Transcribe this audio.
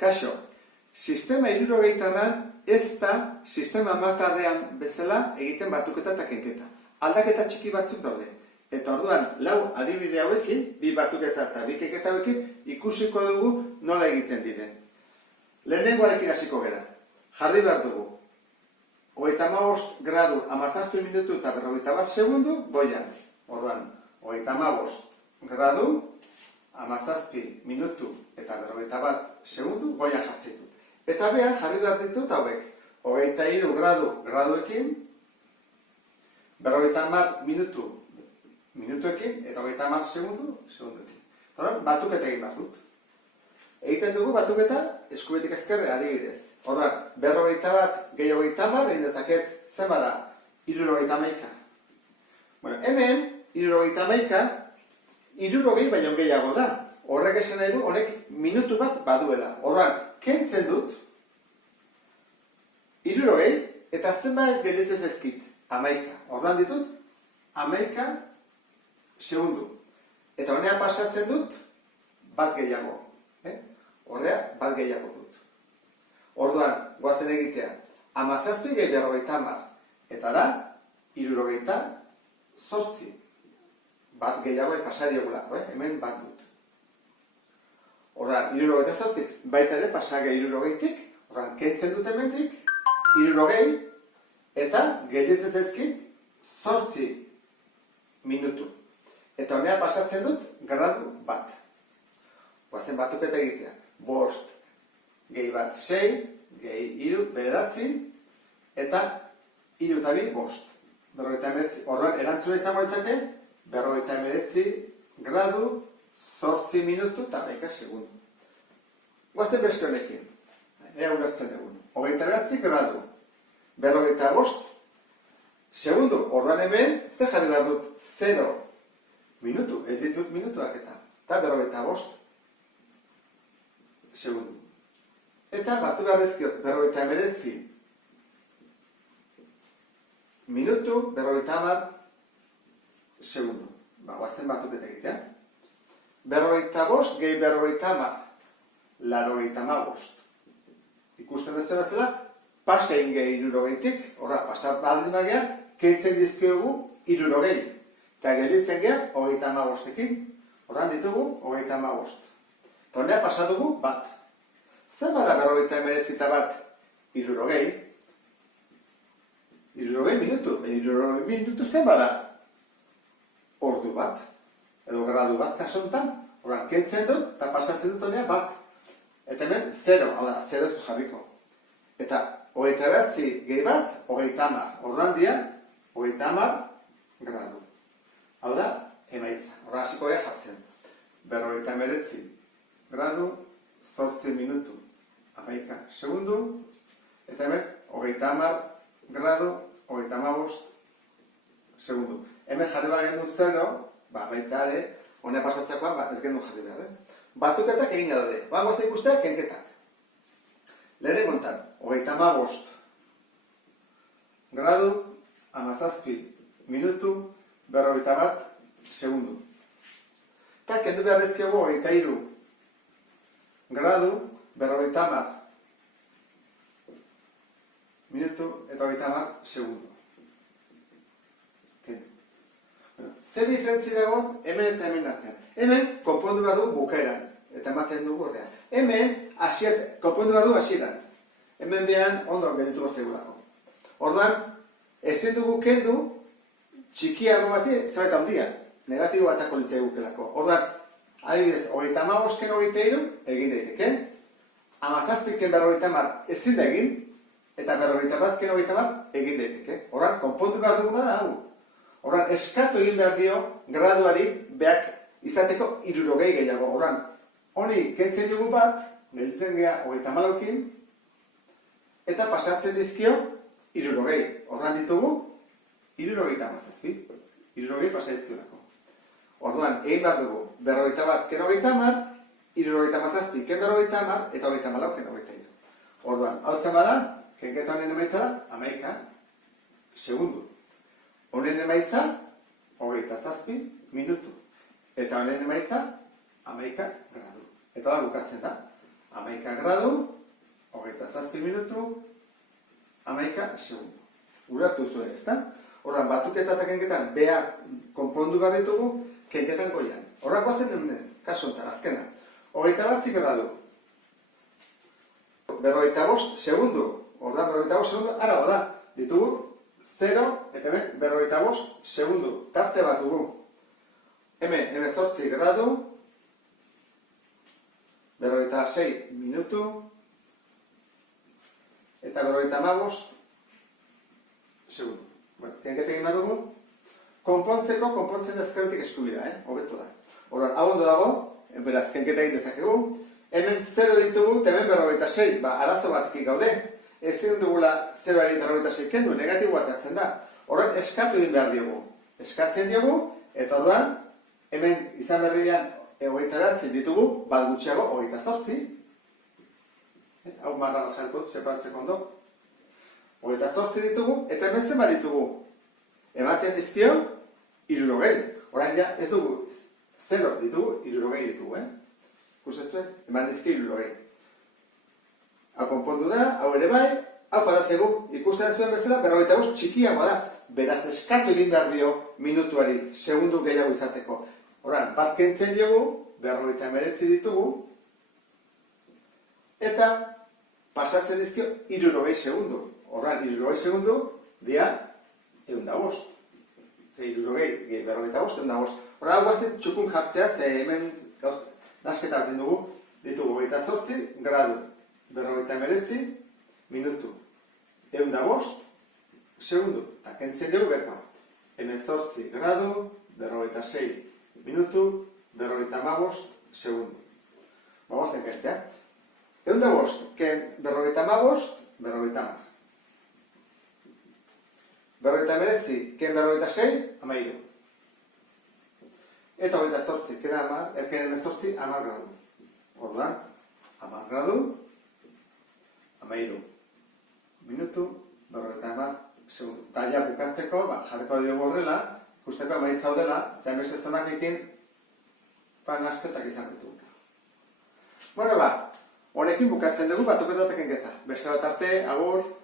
Kaixo, sistema 60an ez da sistema matarrean bezala egiten batuketa eta kenketa. Aldaketa txiki batzuk daude. Eta orduan, lau adibide hauekin, bi batuketa eta bi kenketa hauekin, ikusiko dugu nola egiten diren. Lehenengoarekin hasiko gera. Jarri behar dugu. 35 gradu 17 minutu eta 41 segundu goian. Orduan, 35 gradu 17 minutu eta 41 segundu goian jartzen dut. Eta behar jarri behar ditut hauek. 23 graduekin, 50 minutuekin eta 30 segunduekin. Horren, batuketa egin behar dut. Egiten dugu batuketa eskubetik ezkerre adibidez. Horren, 51 gehi 30 egin dezaket zenba da? 70. Bueno, hemen 70 60 baino gehiago da. Horrek esan nahi du, honek minutu bat baduela. Horren, kentzen dut 60 eta zenbat gelditzen ezkit? 11. Ordan ditut 11 segundu. Eta honea pasatzen dut bat gehiago. Horrea bat gehiago dut. Orduan, goazen egitea, 17 gehi 50. Eta da, 78. Bat gehiago pasadiogulako, hemen bat dut. Horran, 78 baita ere pasage 60tik, horran, kentzen dut hemendik, 60 eta gelditzen zaizkit 8 minutu. Eta honea pasatzen dut gradu bat. Goazen batuketa egitea. 5 gehi bat 6, gehi 3 9, eta 3 eta 2 5. 59, horren erantzuna izango ditzake, 59 gradu 8 minutu eta 11 segundu. Goazen beste honekin. Ea ulertzen dugun. 29 gradu 45 segundu. Horren hemen, ze jarri behar dut 0 minutu. Ez ditut minutuak eta 45 segundu. Eta batu behar ezkiot 59 minutu 50 segundu. Goazen batuketa egitea. 45 gehi 50 85. Ikusten duzu bezala, pasein gehi 60tik, horra, pasat baldin bagean, kentzen dizkiogu 60. Eta gelditzen geha, 35ekin, horran ditugu, 35. Eta honea pasatugu bat. Zer bada 59 eta bat 60? 60 minutu. 60 minutu zen bada? Ordu bat, edo gradu bat kasontan, horran, kentzen dut, eta pasatzen dut honea bat. Eta hemen 0, hau da, 0 ez du jarriko. Eta 29 gehi bat, 30. Ordan dia, 30 gradu. Hau da, emaitza. Horra hasiko ega jartzen. 59 gradu, 8 minutu, 11 segundu. Eta hemen, 30 gradu, 35 segundu. Hemen jarri bat gendu 0, baita ere, honea pasatzekoan, ez gendu jarri behar, Batuketak egin daude. Goazen ikustea kenketak. Lehen kontan, 35 gradu, 17 minutu, 41 segundu. Eta kendu behar ezkiogu 23 gradu, 50 minutu eta 30 segundu. Zer diferentzi dago hemen eta hemen artean. Hemen konpondu behar dugu bukaeran, eta ematen dugu horrean. Hemen konpondu behar dugu hasieran. Hemen behan ondo gelditu gozegulako. Ordan, ezin dugu kendu txikiago bati zerbait handia. Negatibo batako litzai gukelako. Ordan, adibidez, 35ken 23 egin daiteke. 17ken 50 ezin da egin, eta 51ken 30 egin daiteke. Ordan, konpondu behar dugu da hau. Horran, eskatu egin behar dio graduari beak izateko 60 gehiago. Horran, honi kentzen dugu bat, gelditzen geha 34kin, eta pasatzen dizkio 60. Horran ditugu 67. 60 pasa dizkiolako. Orduan, egin behar dugu 41 ken 30, 67 ken 30, eta 34 ken 23. Orduan, hau zen bada, kenketa honen emaitza da, 11 segundu. Honen emaitza, 27 minutu. Eta honen emaitza, 11 gradu. Eta da bukatzen da, 11 11 gradu, 27 minutu, 11 segundu. Ulertu zuen, ezta? Horran, batuketa eta kenketan behar konpondu bat ditugu, kenketan goian. Horrak guazen hemen, kasu honetan, azkena. 21 gradu. 45 segundu. Horran, 45 segundu, arago da. Ditugu 0, eta hemen 45 segundu. Tarte bat dugu. Hemen 18 gradu, 46 minutu, eta 55 segundu. Bueno, kenketek egin dugu, konpontzen ezkerretik eskubira, hobeto da. Horren, hau ondo dago, beraz, kenketek egin dezakegu, hemen 0 ditugu, eta hemen 46, arazo batekin gaude, ezin dugula 0ari 46 kendu, negatibo bat atzen da. Horren, eskatu egin behar diogu. Eskatzen diogu, eta orduan, hemen izan berrilean 29 ditugu, bat gutxiago 28, hau marra bat jarko, separatzeko ondo, 28 ditugu, eta hemen zenbat ditugu. Ematen dizkio, 60. Orain ja, ez dugu 0 ditugu, 60 ditugu, Ikusten zuen, eman dizkio 60. Hau konpondu da, hau ere bai, hau farazegu, ikusten zuen bezala, 45 txikiagoa da. Beraz, eskatu egin behar dio minutuari, segundu gehiago izateko. Orain, bat kentzen diogu, 59 ditugu, eta pasatzen dizkio 60 segundu. Horran, 60 segundu, dia, 105. Ze 60, 45, 105. Horra, hau guazen txukun jartzea, ze hemen gauz, nasketa baten dugu, ditugu 28 gradu, 59 minutu, 105 segundu. Eta kentzen dugu bekoa. 18 gradu, 56 minutu, 55 segundu. Bagoazen kentzea. 105, ken 55, 50. 59, ken 56, 13. Eta 28, ken 18, 10 gradu. Orduan, 10 gradu, 13 minutu, 50 segundu. Eta ja bukatzeko, jarriko diogu horrela, ikusteko emaitza dela, zain beste zonak ekin, nasketak izan ditugu. Bueno, honekin bukatzen dugu batuketatek enketa. Beste bat arte, agur!